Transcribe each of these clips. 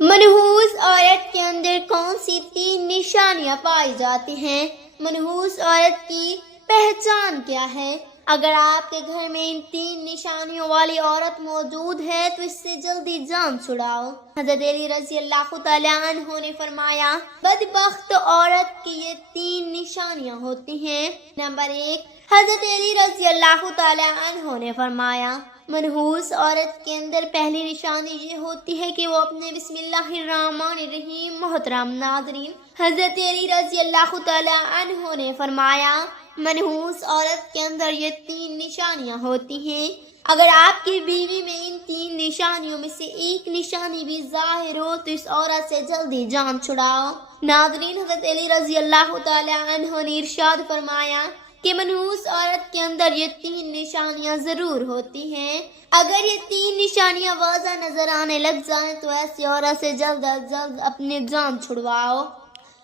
منحوس عورت کے اندر کون سی 3 نشانیاں پائی جاتی ہیں؟ منحوس عورت کی پہچان کیا ہے؟ اگر آپ کے گھر میں ان 3 نشانیوں والی عورت موجود ہے تو اس سے جلدی جان چھڑاؤ۔ حضرت علی رضی اللہ تعالیٰ عنہ نے فرمایا، بدبخت عورت کی یہ 3 نشانیاں ہوتی ہیں۔ نمبر 1، حضرت علی رضی اللہ تعالیٰ عنہ نے فرمایا، منحوس عورت کے اندر پہلی نشانی یہ ہوتی ہے کہ وہ اپنے بسم اللہ الرحمن الرحیم۔ محترم ناظرین، حضرت علی رضی اللہ تعالیٰ عنہ نے فرمایا، منحوس عورت کے اندر یہ 3 نشانیاں ہوتی ہیں۔ اگر آپ کی بیوی میں ان 3 نشانیوں میں سے ایک نشانی بھی ظاہر ہو تو اس عورت سے جلدی جان چھڑاؤ۔ ناظرین، حضرت علی رضی اللہ تعالیٰ عنہ نے ارشاد فرمایا کہ منحوس عورت کے اندر یہ 3 نشانیاں ضرور ہوتی ہیں۔ اگر یہ 3 نشانیاں واضح نظر آنے لگ جائیں تو ایسی عورت سے جلد از جلد اپنی جان چھڑواؤ۔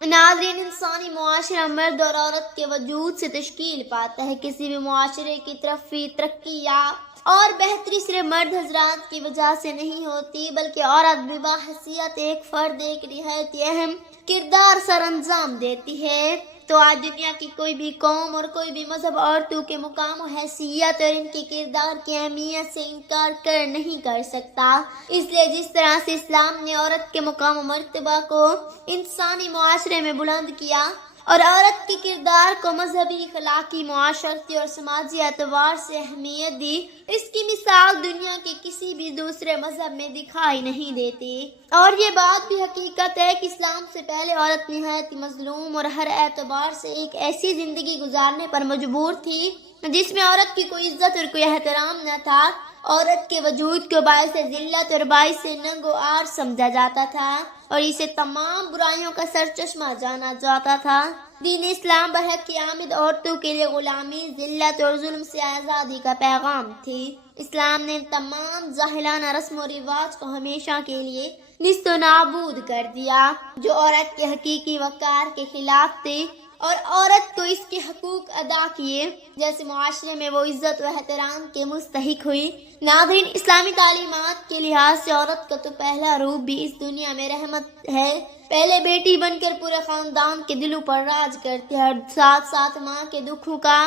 ناظرین، انسانی معاشرہ مرد اور عورت کے وجود سے تشکیل پاتا ہے۔ کسی بھی معاشرے کی ترقی یا اور بہتری صرف مرد حضرات کی وجہ سے نہیں ہوتی، بلکہ عورت بھی بحیثیت ایک فرد ایک نہایت اہم کردار سر انجام دیتی ہے۔ تو آج دنیا کی کوئی بھی قوم اور کوئی بھی مذہب عورتوں کے مقام و حیثیت اور ان کے کردار کی اہمیت سے انکار نہیں کر سکتا۔ اس لیے جس طرح سے اسلام نے عورت کے مقام و مرتبہ کو انسانی معاشرے میں بلند کیا اور عورت کے کردار کو مذہبی، اخلاقی، معاشرتی اور سماجی اعتبار سے اہمیت دی، اس کی مثال دنیا کے کسی بھی دوسرے مذہب میں دکھائی نہیں دیتی۔ اور یہ بات بھی حقیقت ہے کہ اسلام سے پہلے عورت نہایت مظلوم اور ہر اعتبار سے ایک ایسی زندگی گزارنے پر مجبور تھی جس میں عورت کی کوئی عزت اور کوئی احترام نہ تھا۔ عورت کے وجود کو باعث ذلت اور باعث ننگ و عار سمجھا جاتا تھا اور اسے تمام برائیوں کا سرچشمہ جانا جاتا تھا۔ دین اسلام بحق آمد عورتوں کے لیے غلامی، ذلت اور ظلم سے آزادی کا پیغام تھی۔ اسلام نے تمام جاہلانہ رسم و رواج کو ہمیشہ کے لیے نیست و نابود کر دیا جو عورت کے حقیقی وقار کے خلاف تھے، اور عورت کو اس کے حقوق ادا کیے جیسے معاشرے میں وہ عزت و احترام کے مستحق ہوئی۔ ناظرین، اسلامی تعلیمات کے لحاظ سے عورت کا تو پہلا روپ بھی اس دنیا میں رحمت ہے۔ پہلے بیٹی بن کر پورے خاندان کے دلوں پر راج کرتے ہیں اور ساتھ ساتھ ماں کے دکھوں کا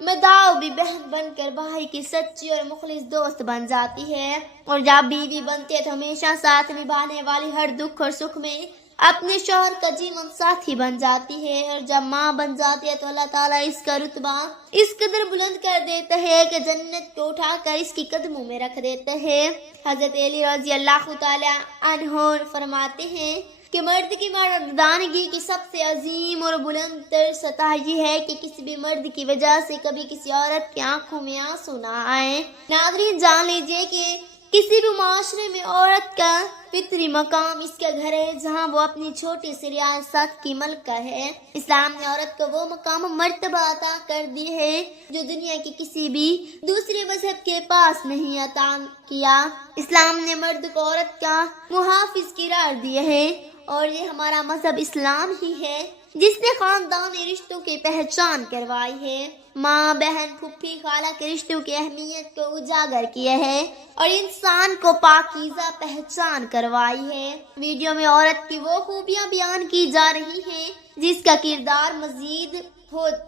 مداو بھی بہن بن کر بھائی کی سچی اور مخلص دوست بن جاتی ہے، اور جب بیوی بنتی ہے تو ہمیشہ ساتھ نبھانے والی ہر دکھ اور سکھ میں اپنے شوہر کا جیون ساتھی بن جاتی ہے، اور جب ماں بن جاتی ہے تو اللہ تعالیٰ اس کا رتبہ اس قدر بلند کر دیتا ہے کہ جنت کو اٹھا کر اس کی قدموں میں رکھ دیتا ہے۔ حضرت علی رضی اللہ تعالیٰ عنہ فرماتے ہیں کہ مرد کی مردانگی کی سب سے عظیم اور بلند تر سطح یہ ہے کہ کسی بھی مرد کی وجہ سے کبھی کسی عورت کی آنکھوں میں آنسو نہ آئے۔ ناظرین، جان لیجئے کہ کسی بھی معاشرے میں عورت کا فطری مقام اس کا گھر ہے جہاں وہ اپنی چھوٹی سی ریاست کی ملکہ ہے۔ اسلام نے عورت کو وہ مقام و مرتبہ عطا کر دی ہے جو دنیا کے کسی بھی دوسرے مذہب کے پاس نہیں عطا کیا۔ اسلام نے مرد کو عورت کا محافظ قرار دیا ہے، اور یہ ہمارا مذہب اسلام ہی ہے جس نے خاندانی رشتوں کی پہچان کروائی ہے، ماں، بہن، پھوپھی، خالہ کے رشتوں کی اہمیت کو اجاگر کیا ہے اور انسان کو پاکیزہ پہچان کروائی ہے۔ ویڈیو میں عورت کی وہ خوبیاں بیان کی جا رہی ہیں جس کا کردار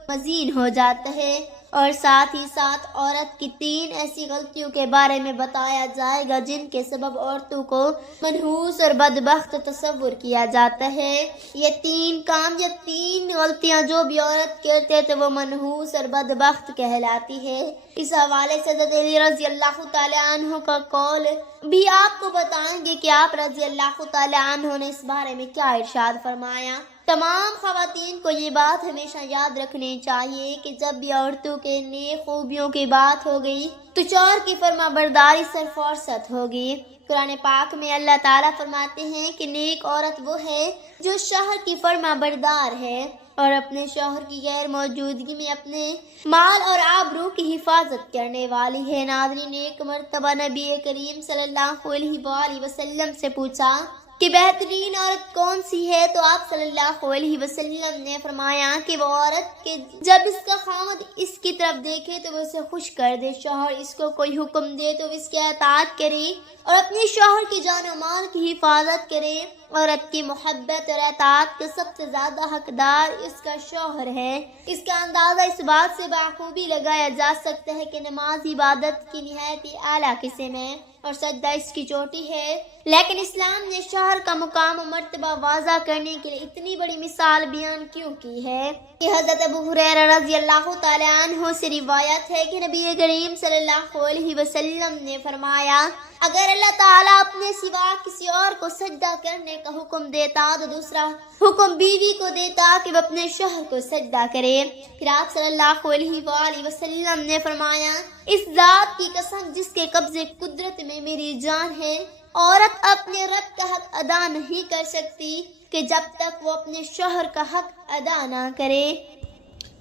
مزین ہو جاتا ہے، اور ساتھ ہی ساتھ عورت کی 3 ایسی غلطیوں کے بارے میں بتایا جائے گا جن کے سبب عورتوں کو منحوس اور بدبخت تصور کیا جاتا ہے۔ یہ 3 غلطیاں جو بھی عورت کرتے ہیں تو وہ منحوس اور بدبخت کہلاتی ہے۔ اس حوالے سے حضرت علی رضی اللہ تعالیٰ عنہ کا قول بھی آپ کو بتائیں گے کہ آپ رضی اللہ تعالیٰ عنہ نے اس بارے میں کیا ارشاد فرمایا۔ تمام خواتین کو یہ بات ہمیشہ یاد رکھنی چاہیے کہ جب بھی عورتوں کے نیک خوبیوں کی بات ہوگی تو شوہر کی فرما برداری سے فرصت ہوگی۔ قرآن پاک میں اللہ تعالیٰ فرماتے ہیں کہ نیک عورت وہ ہے جو شوہر کی فرما بردار ہے اور اپنے شوہر کی غیر موجودگی میں اپنے مال اور آبرو کی حفاظت کرنے والی ہے۔ ناظرین، ایک مرتبہ نبی کریم صلی اللہ علیہ وآلہ وسلم سے پوچھا کہ بہترین عورت کون سی ہے، تو آپ صلی اللہ علیہ وسلم نے فرمایا کہ وہ عورت کہ جب اس کا خاوند اس کی طرف دیکھے تو وہ اسے خوش کر دے، شوہر اس کو کوئی حکم دے تو اس کی اطاعت کرے اور اپنے شوہر کی جان و مال کی حفاظت کرے۔ عورت کی محبت اور اطاعت کا سب سے زیادہ حقدار اس کا شوہر ہے۔ اس کا اندازہ اس بات سے بخوبی لگایا جا سکتا ہے کہ نماز عبادت کی نہایت اعلیٰ قسم ہے اور سجدہ اس کی چوٹی ہے، لیکن اسلام نے شوہر کا مقام و مرتبہ واضح کرنے کے لیے اتنی بڑی مثال بیان کیوں کی ہے؟ کہ حضرت ابو ہریرہ رضی اللہ تعالی عنہ سے روایت ہے کہ نبی کریم صلی اللہ علیہ وسلم نے فرمایا، اگر اللہ تعالیٰ اپنے سوا کسی اور کو سجدہ کرنے کا حکم دیتا تو دوسرا حکم بیوی کو دیتا کہ وہ اپنے شوہر کو سجدہ کرے۔ پھر آپ صلی اللہ علیہ وآلہ وسلم نے فرمایا، اس ذات کی قسم جس کے قبضے قدرت میں میری جان ہے، عورت اپنے رب کا حق ادا نہیں کر سکتی کہ جب تک وہ اپنے شوہر کا حق ادا نہ کرے۔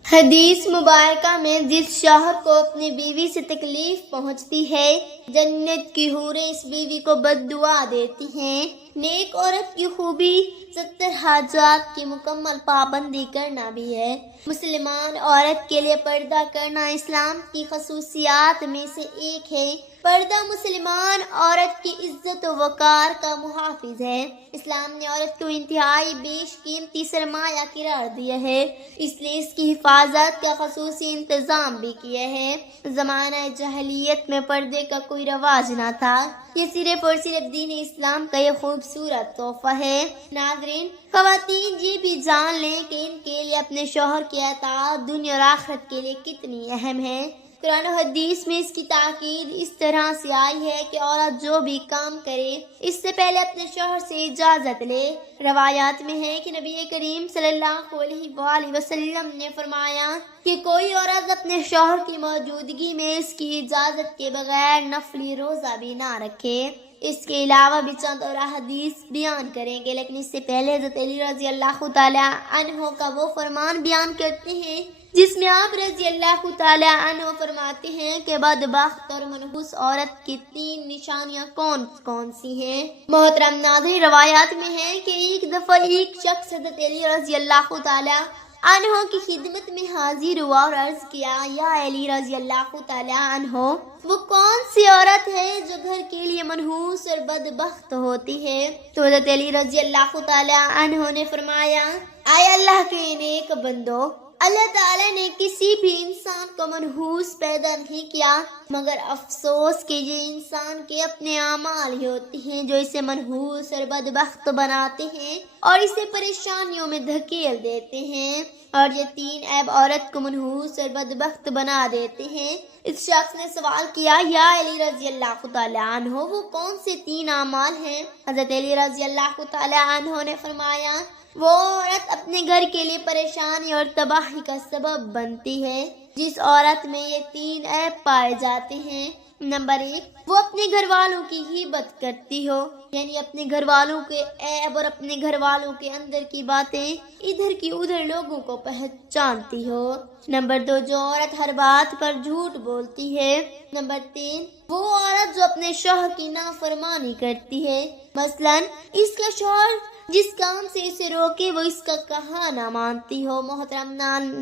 حدیث مبارکہ میں جس شوہر کو اپنی بیوی سے تکلیف پہنچتی ہے، جنت کی حوریں اس بیوی کو بد دعا دیتی ہیں۔ نیک عورت کی خوبی 70 حاجات کی مکمل پابندی کرنا بھی ہے۔ مسلمان عورت کے لیے پردہ کرنا اسلام کی خصوصیات میں سے ایک ہے۔ پردہ مسلمان عورت کی عزت و وقار کا محافظ ہے۔ اسلام نے عورت کو انتہائی بیش قیمتی سرمایہ قرار دیا ہے، اس لیے اس کی حفاظت کا خصوصی انتظام بھی کیا ہے۔ زمانہ جاہلیت میں پردے کا کوئی رواج نہ تھا، یہ صرف اور صرف دین اسلام کا یہ خوبصورت تحفہ ہے۔ ناظرین، خواتین یہ بھی جان لیں کہ ان کے لیے اپنے شوہر کی اطاعت دنیا اور آخرت کے لیے کتنی اہم ہے۔ قرآن و حدیث میں اس کی تاکید اس طرح سے آئی ہے کہ عورت جو بھی کام کرے اس سے پہلے اپنے شوہر سے اجازت لے۔ روایات میں ہے کہ نبی کریم صلی اللہ علیہ وآلہ وسلم نے فرمایا کہ کوئی عورت اپنے شوہر کی موجودگی میں اس کی اجازت کے بغیر نفلی روزہ بھی نہ رکھے۔ اس کے علاوہ بھی چند اور احادیث بیان کریں گے، لیکن اس سے پہلے حضرت علی رضی اللہ تعالی عنہ کا وہ فرمان بیان کرتے ہیں جس میں آپ رضی اللہ تعالی عنہ فرماتے ہیں کہ بدبخت اور منحوس عورت کی 3 نشانیاں کون کون سی ہیں۔ محترم ناظرین، روایات میں ہے کہ ایک دفعہ ایک شخص حضرت علی رضی اللہ تعالی عنہ کی خدمت میں حاضر ہوا اور عرض کیا، یا علی رضی اللہ تعالی عنہ، وہ کون سی عورت ہے جو گھر کے لیے منحوس اور بدبخت ہوتی ہے؟ تو حضرت علی رضی اللہ تعالی عنہ نے فرمایا، اے اللہ کے نیک بندو، اللہ تعالیٰ نے کسی بھی انسان کو منحوس پیدا نہیں کیا، مگر افسوس کہ یہ انسان کے اپنے اعمال ہی ہوتے ہیں جو اسے منحوس اور بدبخت بناتے ہیں اور اسے پریشانیوں میں دھکیل دیتے ہیں، اور یہ 3 عیب عورت کو منحوس اور بدبخت بنا دیتے ہیں۔ اس شخص نے سوال کیا، یا علی رضی اللہ تعالی عنہ، وہ کون سے 3 اعمال ہیں؟ حضرت علی رضی اللہ تعالی عنہ نے فرمایا، وہ عورت اپنے گھر کے لیے پریشانی اور تباہی کا سبب بنتی ہے جس عورت میں یہ 3 عیب پائے جاتے ہیں۔ نمبر 1، وہ اپنے گھر والوں کی غیبت کرتی ہو، یعنی اپنے گھر والوں کے عیب اور اپنے گھر والوں کے اندر کی باتیں ادھر کی ادھر لوگوں کو پہچانتی ہو۔ نمبر 2، جو عورت ہر بات پر جھوٹ بولتی ہے۔ نمبر 3، وہ عورت جو اپنے شوہر کی نافرمانی کرتی ہے، مثلا اس کا شوہر جس کام سے اسے روکے وہ اس کا کہا نہ مانتی ہو۔ محترم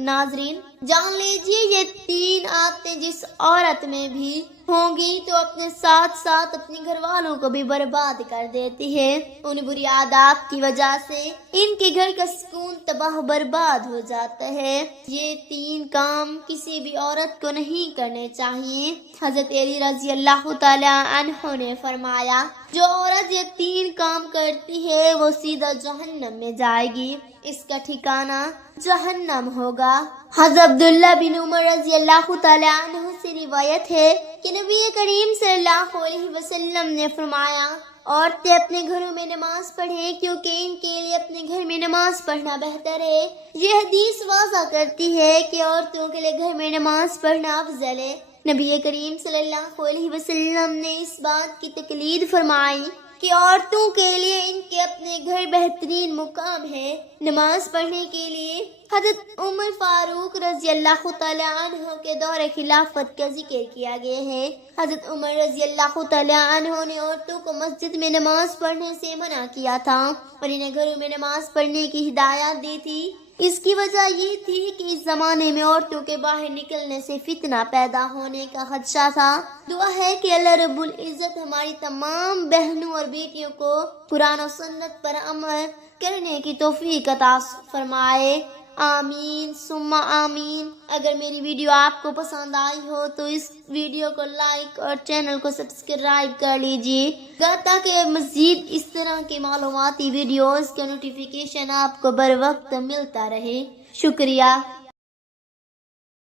ناظرین، جان لیجیے یہ 3 عادتیں جس عورت میں بھی ہوں گی تو اپنے ساتھ ساتھ اپنے گھر والوں کو بھی برباد کر دیتی ہے۔ ان بری عادات کی وجہ سے ان کے گھر کا سکون تباہ برباد ہو جاتا ہے۔ یہ 3 کام کسی بھی عورت کو نہیں کرنے چاہیے۔ حضرت علی رضی اللہ تعالی عنہ نے فرمایا، جو عورت یہ 3 کام کرتی ہے وہ سیدھا جہنم میں جائے گی، اس کا ٹھکانہ جہنم ہوگا۔ حضرت عبداللہ بن عمر رضی اللہ تعالی عنہ سے روایت ہے کہ نبی کریم صلی اللہ علیہ وسلم نے فرمایا، عورتیں اپنے گھروں میں نماز پڑھیں کیونکہ ان کے لیے اپنے گھر میں نماز پڑھنا بہتر ہے۔ یہ حدیث واضح کرتی ہے کہ عورتوں کے لیے گھر میں نماز پڑھنا افضل ہے۔ نبی کریم صلی اللہ علیہ وسلم نے اس بات کی تقلید فرمائی کہ عورتوں کے لیے ان کے اپنے گھر بہترین مقام ہے۔ نماز پڑھنے کے لیے حضرت عمر فاروق رضی اللہ تعالیٰ عنہ کے دور خلافت کا ذکر کیا گیا ہے۔ حضرت عمر رضی اللہ تعالیٰ عنہ نے عورتوں کو مسجد میں نماز پڑھنے سے منع کیا تھا اور انہیں گھروں میں نماز پڑھنے کی ہدایت دی تھی۔ اس کی وجہ یہ تھی کہ اس زمانے میں عورتوں کے باہر نکلنے سے فتنہ پیدا ہونے کا خدشہ تھا۔ دعا ہے کہ اللہ رب العزت ہماری تمام بہنوں اور بیٹیوں کو قرآن و سنت پر عمل کرنے کی توفیق عطا فرمائے، آمین ثم آمین۔ اگر میری ویڈیو آپ کو پسند آئی ہو تو اس ویڈیو کو لائک اور چینل کو سبسکرائب کر لیجیے تاکہ مزید اس طرح کے معلوماتی ویڈیوز کا نوٹیفیکیشن آپ کو بر وقت ملتا رہے۔ شکریہ۔